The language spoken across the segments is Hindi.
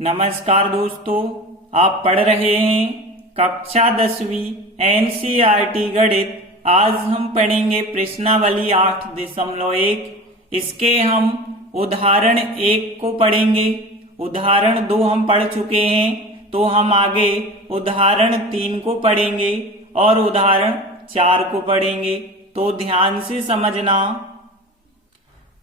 नमस्कार दोस्तों, आप पढ़ रहे हैं कक्षा 10वीं एनसीईआरटी गणित। आज हम पढ़ेंगे प्रश्नावली 8.1। इसके हम उदाहरण 1 को पढ़ेंगे। उदाहरण 2 हम पढ़ चुके हैं, तो हम आगे उदाहरण 3 को पढ़ेंगे और उदाहरण 4 को पढ़ेंगे। तो ध्यान से समझना।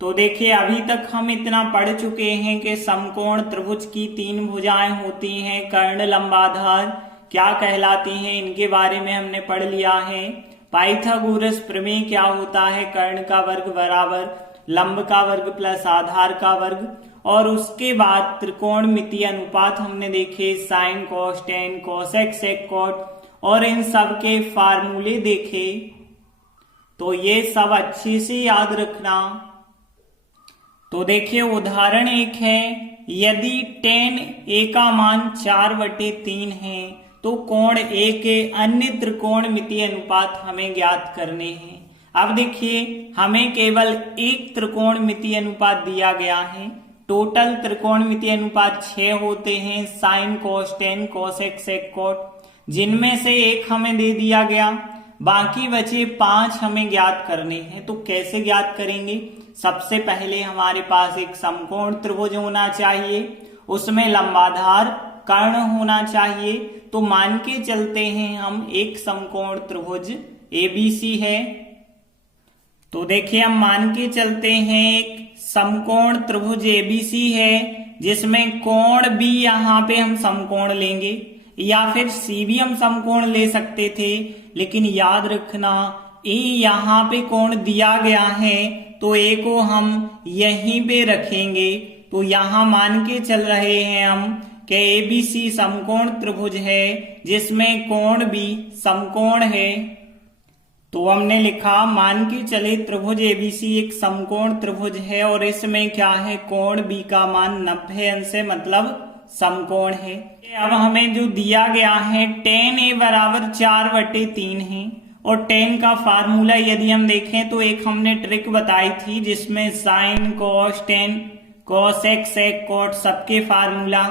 तो देखिए, अभी तक हम इतना पढ़ चुके हैं कि समकोण त्रिभुज की 3 भुजाएं होती हैं। कर्ण लंबाधार क्या कहलाती हैं, इनके बारे में हमने पढ़ लिया है। पाइथागोरस प्रमेय क्या होता है, कर्ण का वर्ग बराबर लंब का वर्ग प्लस आधार का वर्ग। और उसके बाद त्रिकोणमितीय अनुपात हमने देखे, sine cos tan cosec sec cot, और इन सब के फार्मूले देखे। तो ये सब अच्छे से याद रखना। तो देखिए, उदाहरण 1 है, यदि tan a का मान 4/3 है तो कोण a के अन्य त्रिकोणमितीय अनुपात हमें ज्ञात करने हैं। अब देखिए, हमें केवल एक त्रिकोणमितीय अनुपात दिया गया है। टोटल त्रिकोणमितीय अनुपात 6 होते हैं, sine cos tan cosec sec cot, जिनमें से एक हमें दे दिया गया, बाकी बचे 5 हमें ज्ञात करने हैं। तो कैसे ज्ञात करेंगे? सबसे पहले हमारे पास एक समकोण त्रिभुज होना चाहिए, उसमें लंबाधार कर्ण होना चाहिए। तो मान के चलते हैं हम एक समकोण त्रिभुज एबीसी है। तो देखिए, हम मान के चलते हैं एक समकोण त्रिभुज एबीसी है, जिसमें कोण भी यहाँ पे हम समकोण लेंगे, या फिर सी भी हम समकोण ले सकते थे, लेकिन याद रखना ए यहाँ पे कोण दिया गया है तो ए को हम यहीं पे रखेंगे। तो यहां मान के चल रहे हैं हम कि एबीसी समकोण त्रिभुज है, जिसमें कोण भी समकोण है। तो हमने लिखा, मान के चले त्रिभुज एबीसी एक समकोण त्रिभुज है और इसमें क्या है, कोण बी का मान 90 अंश है, मतलब समकोण है। अब हमें जो दिया गया है, tan a बराबर 4/3 है, और tan का फार्मूला यदि हम देखें तो एक हमने ट्रिक बताई थी, जिसमें sine cos tan cosec sec cot सबके फार्मूला।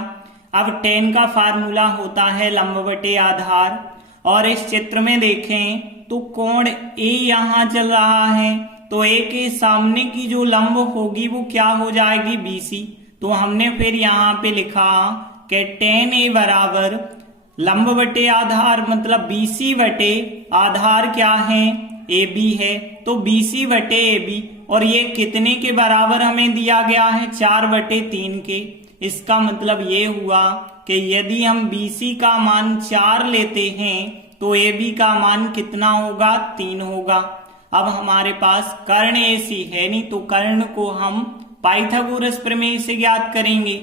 अब tan का फार्मूला होता है लंब बटे आधार, और इस चित्र में देखें तो कोण a यहाँ चल रहा है, तो a के सामने की जो लंब होगी वो क्या हो जाएगी, BC। तो हमने फिर यहाँ पे लिखा कि tan a बराबर लंब बटे आधार मतलब BC बटे आधार क्या है, AB है, तो BC बटे AB। और ये कितने के बराबर हमें दिया गया है, 4/3 के। इसका मतलब ये हुआ कि यदि हम BC का मान 4 लेते हैं तो AB का मान कितना होगा, 3 होगा। अब हमारे पास कर्ण AC है नहीं, तो कर्ण को हम पाइथागोरस प्रमेय से ज्ञात करेंगे।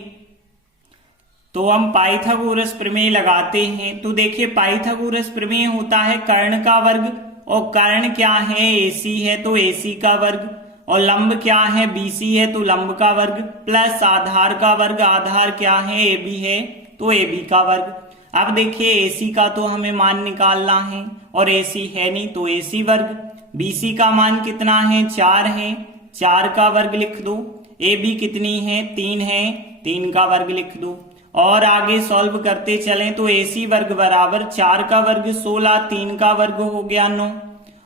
तो हम पाइथागोरस प्रमेय लगाते हैं। तो देखिए, पाइथागोरस प्रमेय होता है कर्ण का वर्ग, और कर्ण क्या है, AC है, तो AC का वर्ग, और लंब क्या है, BC है, तो लंब का वर्ग, प्लस आधार का वर्ग, आधार क्या है, AB है, तो AB का वर्ग। अब देखिए, AC का तो हमें मान निकालना है, और AC है नहीं, तो AC वर्ग। BC का मान कितना है, 4 है, 4 का वर्ग लिख दो। AB कितनी है, 3 है, 3 का वर्ग लिख दो। और आगे सॉल्व करते चलें तो AC वर्ग बराबर 4 का वर्ग 16, 3 का वर्ग हो गया 9,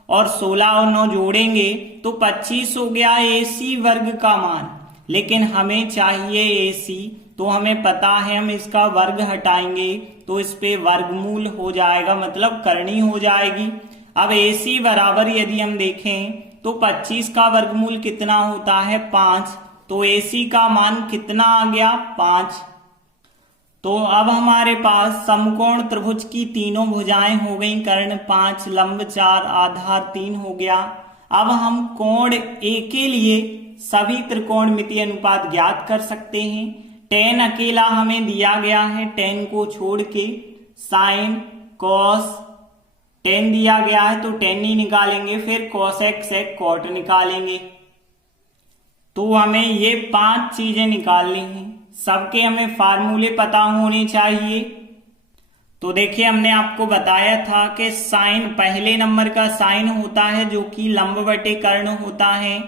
और 16 और 9 जोड़ेंगे तो 25 हो गया AC वर्ग का मान। लेकिन हमें चाहिए AC, तो हमें पता है हम इसका वर्ग हटाएंगे तो इस पे वर्गमूल हो जाएगा, मतलब करनी हो जाएगी। अब AC बराबर यदि हम देखें तो 25 का वर्गमूल कितना होता है, 5, तो AC का मान कितना आ गया, 5। तो अब हमारे पास समकोण त्रिभुज की तीनों भुजाएं हो गई, कर्ण 5, लंब 4, आधार 3 हो गया। अब हम कोण A के लिए सभी त्रिकोणमितीय अनुपात ज्ञात कर सकते हैं। tan अकेला हमें दिया गया है, tan को छोड़ के साइन कॉस tan दिया गया है तो tan ही निकालेंगे, फिर कोसेक सेक कॉट निकालेंगे। तो हमें ये 5 चीजें निकालनी हैं, सबके हमें फार्मूले पता होने चाहिए। तो देखिए, हमने आपको बताया था कि साइन पहले नंबर का साइन होता है जो कि लंब बटे कर्ण होता है,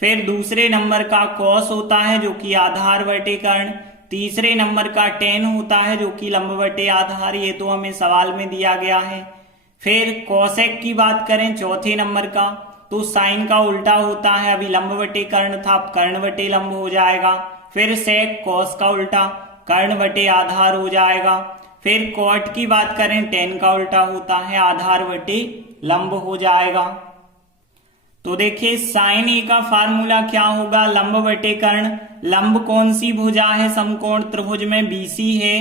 फिर दूसरे नंबर का कॉस होता है जो कि आधार बटे कर्ण, तीसरे नंबर का tan होता है जो कि लंब बटे आधार, ये तो हमें सवाल में दिया गया है। फिर कोसेक की बात करें चौथे नंबर का, तो साइन का उल्टा होता है, अभी लंब बटे कर्ण था, अब कर्ण बटे लंब हो जाएगा। फिर सेक कोस का उल्टा कर्ण बटे आधार हो जाएगा। फिर कॉट की बात करें tan का उल्टा होता है, आधार बटे लंब हो जाएगा। तो देखिए साइन ए का फार्मूला क्या होगा, लंब बटे कर्ण। लंब कौन सी भुजा है समकोण त्रिभुज में, BC है,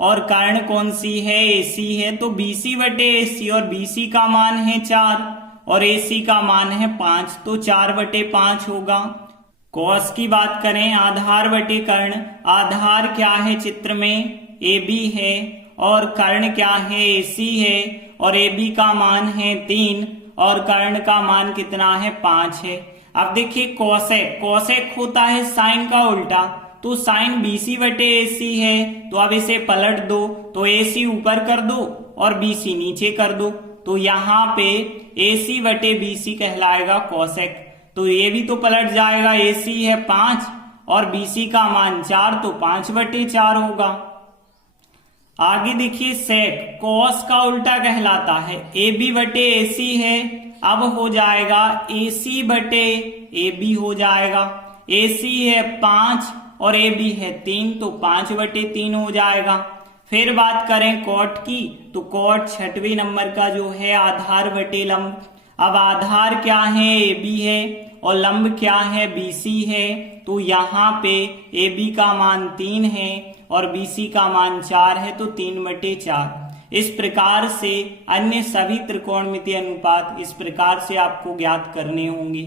और कर्ण कौन सी है, AC है। तो BC बटे AC, और BC का मान है 4 और AC का मान है 5, तो 4 बटे 5 होगा। कॉस की बात करें आधार बटे कर्ण, आधार क्या है चित्र में, AB है, और कर्ण क्या है, AC है, और AB का मान है 3 और कर्ण का मान कितना है, 5 है। अब देखिए कोसेक, कोसेक होता है साइन का उल्टा, तो साइन BC बटे AC है, तो अब इसे पलट दो, तो AC ऊपर कर दो और BC नीचे कर दो, तो यहाँ पे AC बटे BC कहलाएगा कोसेक। तो ये भी तो पलट जाएगा, AC है 5 और BC का मान 4, तो 5 बटे 4 होगा। आगे देखिए सेक, कॉस का उल्टा कहलाता है, AB बटे AC है, अब हो जाएगा AC बटे AB हो जाएगा। AC है 5 और AB है 3, तो 5 बटे 3 हो जाएगा। फिर बात करें कॉट की, तो कॉट छठवें नंबर का जो है आधार बटे लंब। अब आधार क्या है, AB है, और लंब क्या है, BC है, तो यहाँ पे AB का मान 3 है और BC का मान 4 है, तो 3 बटे 4। इस प्रकार से अन्य सभी त्रिकोणमितीय अनुपात इस प्रकार से आपको ज्ञात करने होंगे।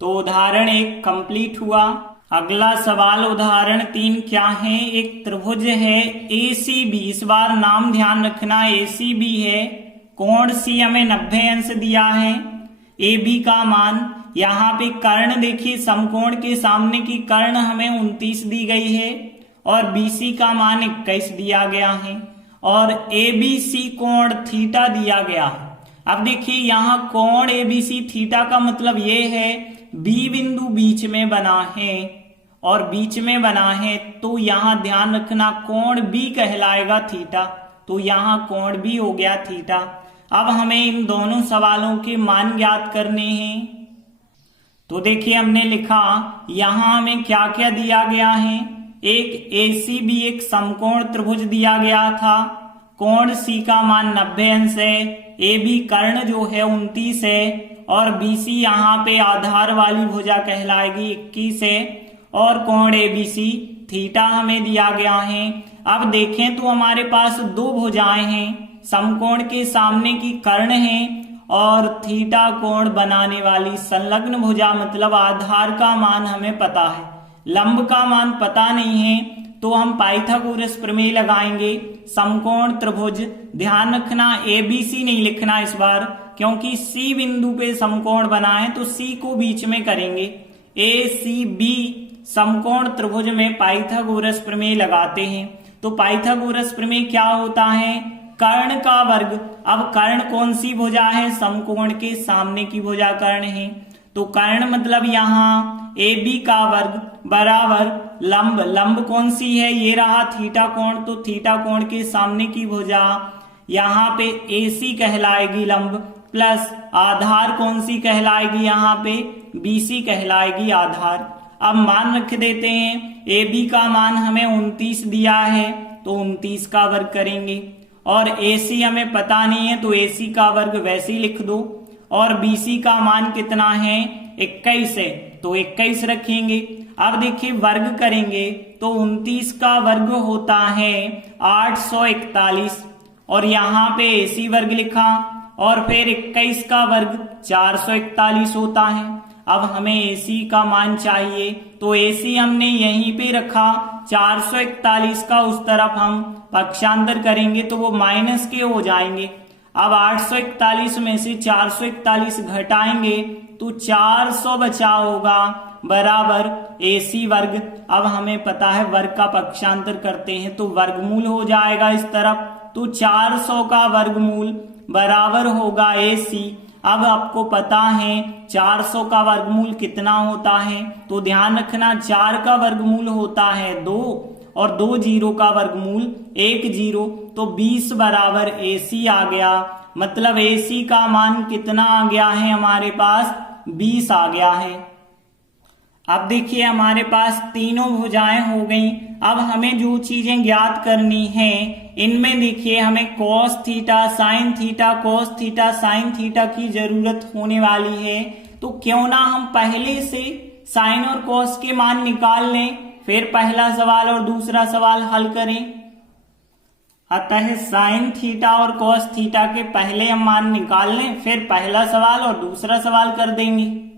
तो उदाहरण 1 कंप्लीट हुआ। अगला सवाल उदाहरण 3 क्या है, एक त्रिभुज है ACB, इस बार नाम ध्यान रखना ACB है, कोण C हमें 90 अंश दिया है, AB का मान, यहाँ पे कर्ण देखिए समकोण के सामने की कर्ण हमें 29 दी गई है और BC का मान 21 दिया गया है, और ABC कोण थीटा दिया गया है। अब देखिए यहाँ कोण ABC थीटा का मतलब ये है B बिंदु बीच में बना है और बीच में बना है, तो यहाँ ध्यान रखना कोण B कहलाएगा थीटा, तो यहाँ कोण B हो गया थीटा। अब हमें इन दोनों सवालों के मान ज्ञात करने हैं। तो देखिए हमने लिखा यहाँ हमें क्या क्या दिया गया है, एक ACB एक समकोण त्रिभुज दिया गया था, कोण C का मान 90 अंश है, AB कर्ण जो है 29 है, और BC यहाँ पे आधार वाली भुजा कहलाएगी 21 है, और कोण ABC थीटा हमें दिया गया है। अब देखें तो हमारे पास दो भुजाएं हैं, समकोण के सामने की कर्ण है और थीटा कोण बनाने वाली संलग्न भुजा, मतलब आधार का मान हमें पता है, लंब का मान पता नहीं है, तो हम पाइथागोरस प्रमेय लगाएंगे। समकोण त्रिभुज, ध्यान रखना ABC नहीं लिखना इस बार, क्योंकि C बिंदु पे समकोण बना है, तो C को बीच में करेंगे। ACB समकोण त्रिभुज में पाइथागोरस प्रमेय लगाते हैं। तो पाइथागोरस प्रमेय क्या होता है, कर्ण का वर्ग। अब कर्ण कौन सी भुजा है, समकोण के सामने की भुजा कर्ण है, तो कर्ण मतलब यहाँ AB का वर्ग बराबर लंब, लंब कौन सी है, ये रहा थीटा कोण, तो थीटा कोण के सामने की भुजा यहाँ पे AC कहलाएगी लंब, प्लस आधार कौन सी कहलाएगी, यहाँ पे BC कहलाएगी आधार। अब मान रख देते हैं, AB का मान हमें 29 दिया है, तो 29 का वर्ग करेंगे, और AC हमें पता नहीं है, तो AC का वर्ग वैसे ही लिख दो, और BC का मान कितना है 21 है, तो 21 रखेंगे। अब देखिए वर्ग करेंगे, तो 29 का वर्ग होता है 841, और यहाँ पे AC वर्ग लिखा, और फिर 21 का वर्ग 441 होता है। अब हमें AC का मान चाहिए, तो AC हमने यहीं पे रखा, 441 का उस तरफ हम पक्षांतर करेंगे तो वो माइनस के हो जाएंगे। अब 841 में से 441 घटाएंगे तो 400 बचा होगा, बराबर AC वर्ग। अब हमें पता है वर्ग का पक्षांतर करते हैं तो वर्गमूल हो जाएगा इस तरफ, तो 400 का वर्गमूल बराबर होगा AC। अब आपको पता है 400 का वर्गमूल कितना होता है, तो ध्यान रखना 4 का वर्गमूल होता है 2 और 2 जीरो का वर्गमूल 1 जीरो, तो 20 बराबर AC आ गया। मतलब AC का मान कितना आ गया है हमारे पास, 20 आ गया है। अब देखिए हमारे पास तीनों भुजाएं हो गई। अब हमें जो चीजें ज्ञात करनी है, इनमें देखिए हमें cos theta sine theta cos theta sine theta की जरूरत होने वाली है। तो क्यों ना हम पहले से साइन और cos के मान निकाल लें, फिर पहला सवाल और दूसरा सवाल हल करें। अतः साइन थीटा और cos थीटा के पहले हम मान निकाल लें, फिर पहला सवाल और दूसरा सवाल कर देंगे।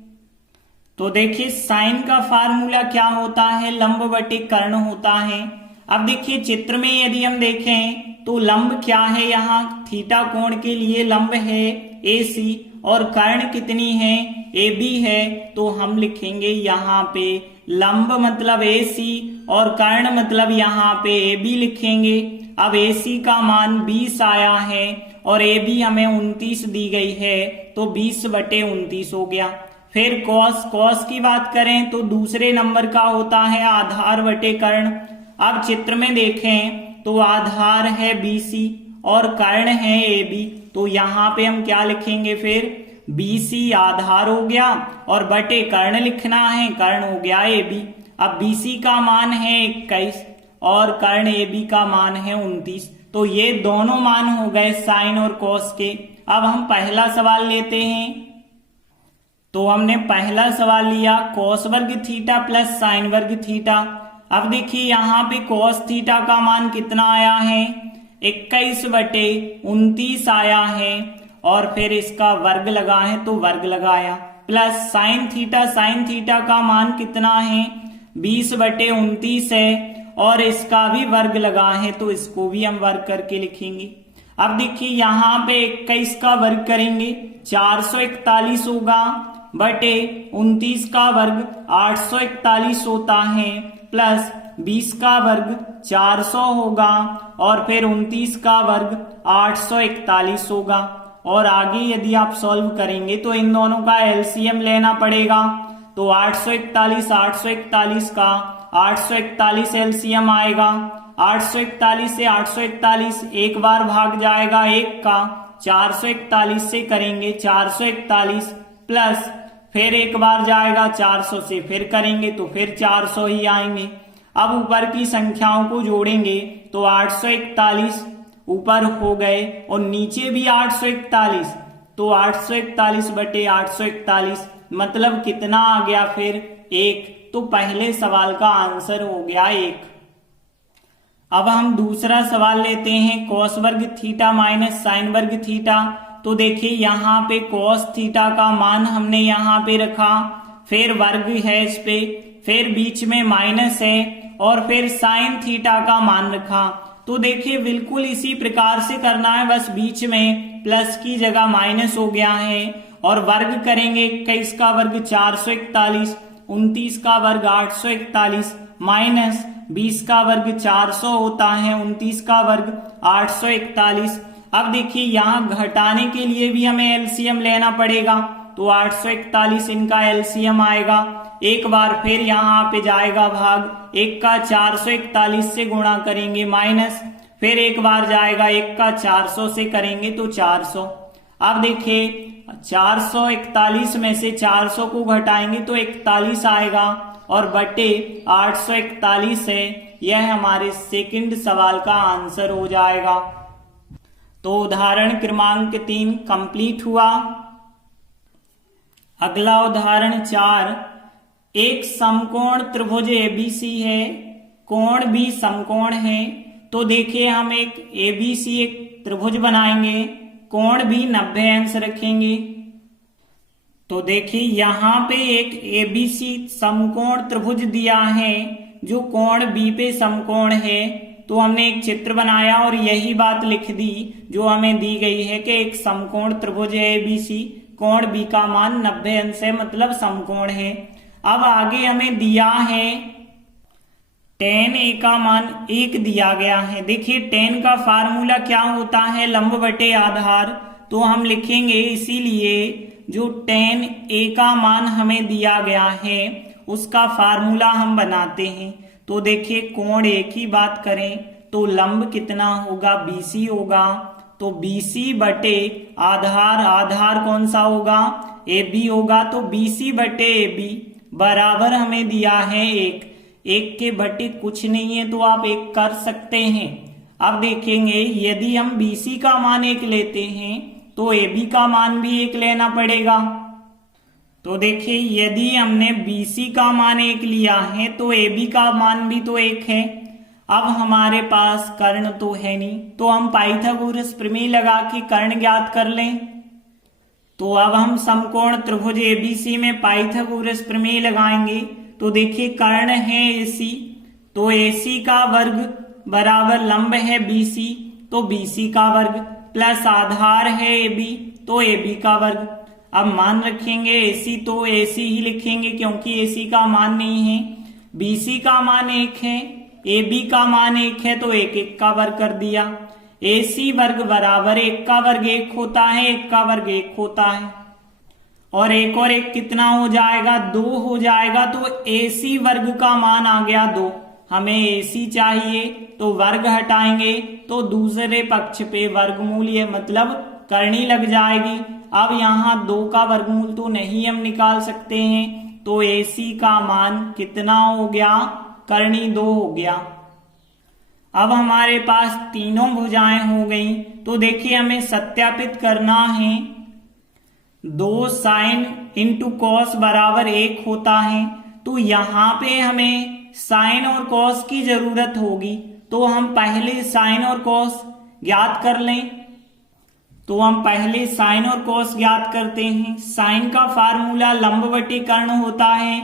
तो देखिए साइन का फार्मूला क्या होता है, लंब बटे कर्ण होता है। अब देखिए चित्र में यदि हम देखें तो लंब क्या है, यहाँ थीटा कोण के लिए लंब है AC और कर्ण कितनी है, AB है। तो हम लिखेंगे यहाँ पे लंब मतलब AC और कर्ण मतलब यहाँ पे AB लिखेंगे। अब AC का मान 20 आया है और AB हमें 29 दी गई है, तो 20 बटे 29 हो गया। फिर cos की बात करें तो दूसरे नंबर का होता है आधार बटे कर्ण। अब चित्र में देखें तो आधार है BC और कर्ण है AB, तो यहाँ पे हम क्या लिखेंगे, फिर BC आधार हो गया और बटे कर्ण लिखना है, कर्ण हो गया AB। अब BC का मान है 21 और कर्ण AB का मान है 29, तो ये दोनों मान हो गए साइन और cos के। अब हम पहला सवाल लेते हैं। तो हमने पहला सवाल लिया cos वर्ग थीटा प्लस साइन वर्ग थीटा। अब देखिए यहाँ पे cos थीटा का मान कितना आया है, 21 बटे 29 आया है और फिर इसका वर्ग लगा है तो वर्ग लगाया, प्लस साइन थीटा का मान कितना है, 20 बटे 29 है और इसका भी वर्ग लगा है, तो इसको भी हम वर्ग करके लिखेंगे। अब देखिए यहाँ पे 21 का वर्ग करेंगे 441 होगा बटे 29 का वर्ग 841 होता है, प्लस 20 का वर्ग 400 होगा और फिर 29 का वर्ग 841 होगा। और आगे यदि आप सॉल्व करेंगे तो इन दोनों का LCM लेना पड़ेगा। तो 841 का 841 LCM आएगा। 841 से 841 एक बार भाग जाएगा 1 का, 441 से करेंगे 441 प्लस फिर एक बार जाएगा 400 से फिर करेंगे तो फिर 400 ही आएंगे। अब ऊपर की संख्याओं को जोड़ेंगे तो 841 ऊपर हो गए और नीचे भी 841, तो 841 बटे 841 मतलब कितना आ गया, फिर 1। तो पहले सवाल का आंसर हो गया 1। अब हम दूसरा सवाल लेते हैं cos वर्ग थीटा माइनस साइन वर्ग थीटा। तो देखिए यहाँ पे cos थीटा का मान हमने यहाँ पे रखा, फिर वर्ग है इस पे, फिर बीच में माइनस है और फिर साइन थीटा का मान रखा। तो देखिए बिल्कुल इसी प्रकार से करना है, बस बीच में प्लस की जगह माइनस हो गया है और वर्ग करेंगे 21 का वर्ग 441, 29 का वर्ग 841 माइनस 20 का वर्ग 400 होता है, 29 का वर्ग 841। अब देखिए यहाँ घटाने के लिए भी हमें LCM लेना पड़ेगा, तो 841 इनका LCM आएगा। एक बार फिर यहाँ पे जाएगा भाग, 1 का 441 से गुणा करेंगे माइनस, फिर एक बार जाएगा 1 का 400 से करेंगे तो 400। अब देखिए 441 में से 400 को घटाएंगे तो 41 आएगा और बटे 841 है, यह हमारे सेकंड सवाल का आंसर हो जाएगा। तो उदाहरण क्रमांक 3 कंप्लीट हुआ। अगला उदाहरण 4, एक समकोण त्रिभुज ABC है, कोण भी समकोण है। तो देखिए हम एक ABC एक त्रिभुज बनाएंगे, कोण भी 90 अंश रखेंगे। तो देखिए यहाँ पे एक ABC समकोण त्रिभुज दिया है जो कोण B पे समकोण है। तो हमने एक चित्र बनाया और यही बात लिख दी जो हमें दी गई है कि एक समकोण त्रिभुज है ABC, कोण B का मान 90 अंश है, मतलब समकोण है। अब आगे हमें दिया है tan A का मान 1 दिया गया है। देखिए tan का फार्मूला क्या होता है, लंब बटे आधार। तो हम लिखेंगे, इसीलिए जो tan A का मान हमें दिया गया है उसका फार्मूला हम बनाते हैं। तो देखिए कोण A की बात करें तो लंब कितना होगा, BC होगा। तो BC बटे आधार, आधार कौन सा होगा, AB होगा। तो BC बटे AB बराबर हमें दिया है 1। 1 के बटे कुछ नहीं है तो आप 1 कर सकते हैं। अब देखेंगे यदि हम BC का मान 1 लेते हैं तो AB का मान भी 1 लेना पड़ेगा। तो देखिए यदि हमने BC का मान 1 लिया है तो AB का मान भी तो 1 है। अब हमारे पास कर्ण तो है नहीं, तो हम पाइथागोरस प्रमेय लगा के कर्ण ज्ञात कर लें। तो अब हम समकोण त्रिभुज ABC में पाइथागोरस प्रमेय लगाएंगे। तो देखिए कर्ण है AC, तो AC का वर्ग बराबर लंब है BC, तो BC का वर्ग प्लस आधार है AB, तो AB का वर्ग। अब मान रखेंगे AC, तो AC ही लिखेंगे क्योंकि AC का मान नहीं है। BC का मान 1 है, AB का मान 1 है, तो 1 1 का वर्ग कर दिया। AC वर्ग बराबर 1 का वर्ग 1 होता है, 1 का वर्ग 1 होता है, और 1 और 1 कितना हो जाएगा, 2 हो जाएगा। तो AC वर्ग का मान आ गया 2। हमें AC चाहिए तो वर्ग हटाएंगे तो दूसरे पक्ष पे वर्गमूल, ये मतलब करनी लग जाएगी। अब यहाँ 2 का वर्गमूल तो नहीं हम निकाल सकते हैं, तो AC का मान कितना हो गया, करनी 2 हो गया। अब हमारे पास तीनों भुजाएं हो गई। तो देखिए हमें सत्यापित करना है, 2 sin इंटू कॉस बराबर 1 होता है। तो यहाँ पे हमें साइन और कॉस की जरूरत होगी, तो हम पहले साइन और कॉस ज्ञात कर लें। तो हम पहले साइन और कॉस ज्ञात करते हैं। साइन का फार्मूला लंब बटे कर्ण होता है।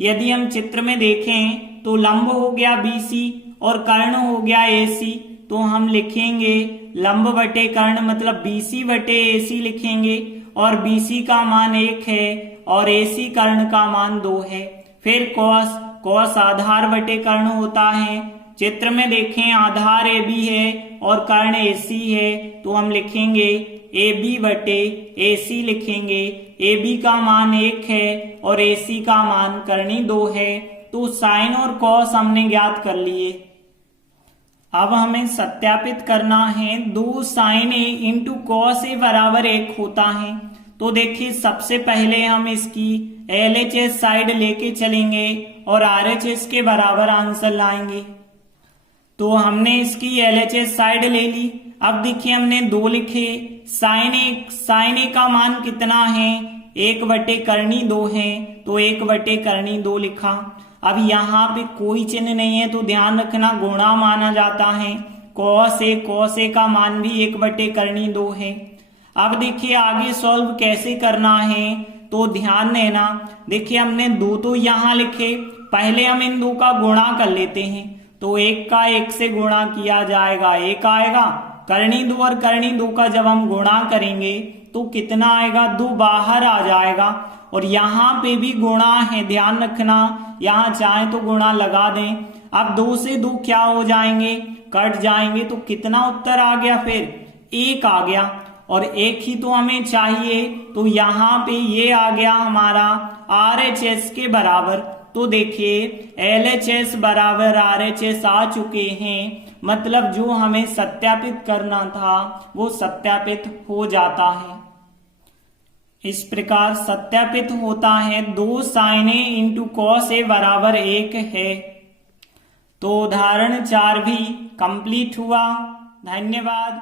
यदि हम चित्र में देखें तो लंब हो गया BC और कर्ण हो गया AC, तो हम लिखेंगे लंब बटे कर्ण मतलब BC बटे AC लिखेंगे, और BC का मान 1 है और AC कर्ण का मान 2 है। फिर कॉस, कॉस आधार बटे कर्ण होता है। चित्र में देखें आधार AB है और कर्ण AC है, तो हम लिखेंगे AB बटे AC लिखेंगे। AB का मान 1 है और AC का मान करनी 2 है। तो साइन और कॉस हमने ज्ञात कर लिए। अब हमें सत्यापित करना है, 2 sin A into cos A बराबर 1 होता है। तो देखिए सबसे पहले हम इसकी LHS साइड लेके चलेंगे और RHS के बराबर आंसर लाएंगे। तो हमने इसकी LHS साइड ले ली। अब देखिए हमने 2 लिखे, साइन A का मान कितना है, 1 बटे करनी 2 है, तो 1 बटे करनी 2 लिखा। अब यहाँ पे कोई चिन्ह नहीं है तो ध्यान रखना गुणा माना जाता है। कॉस A का मान भी 1 बटे करनी 2 है। अब देखिए आगे सॉल्व कैसे करना है, तो ध्यान देना। देखिए हमने 2 तो यहाँ लिखे, पहले हम इन 2 का गुणा कर लेते हैं। तो 1 का 1 से गुणा किया जाएगा 1 आएगा, करनी 2 और करनी 2 का जब हम गुणा करेंगे तो कितना आएगा, 2 बाहर आ जाएगा। और यहाँ पे भी गुणा है, ध्यान रखना, यहाँ चाहे तो गुणा लगा दें। अब 2 से 2 क्या हो जाएंगे, कट जाएंगे, तो कितना उत्तर आ गया, फिर 1 आ गया। और 1 ही तो हमें चाहिए, तो यहाँ पे ये आ गया हमारा RHS के बराबर। तो देखिए LHS बराबर RHS आ चुके हैं, मतलब जो हमें सत्यापित करना था वो सत्यापित हो जाता है। इस प्रकार सत्यापित होता है 2 sin A into cos A बराबर 1 है। तो उदाहरण 4 भी कंप्लीट हुआ। धन्यवाद।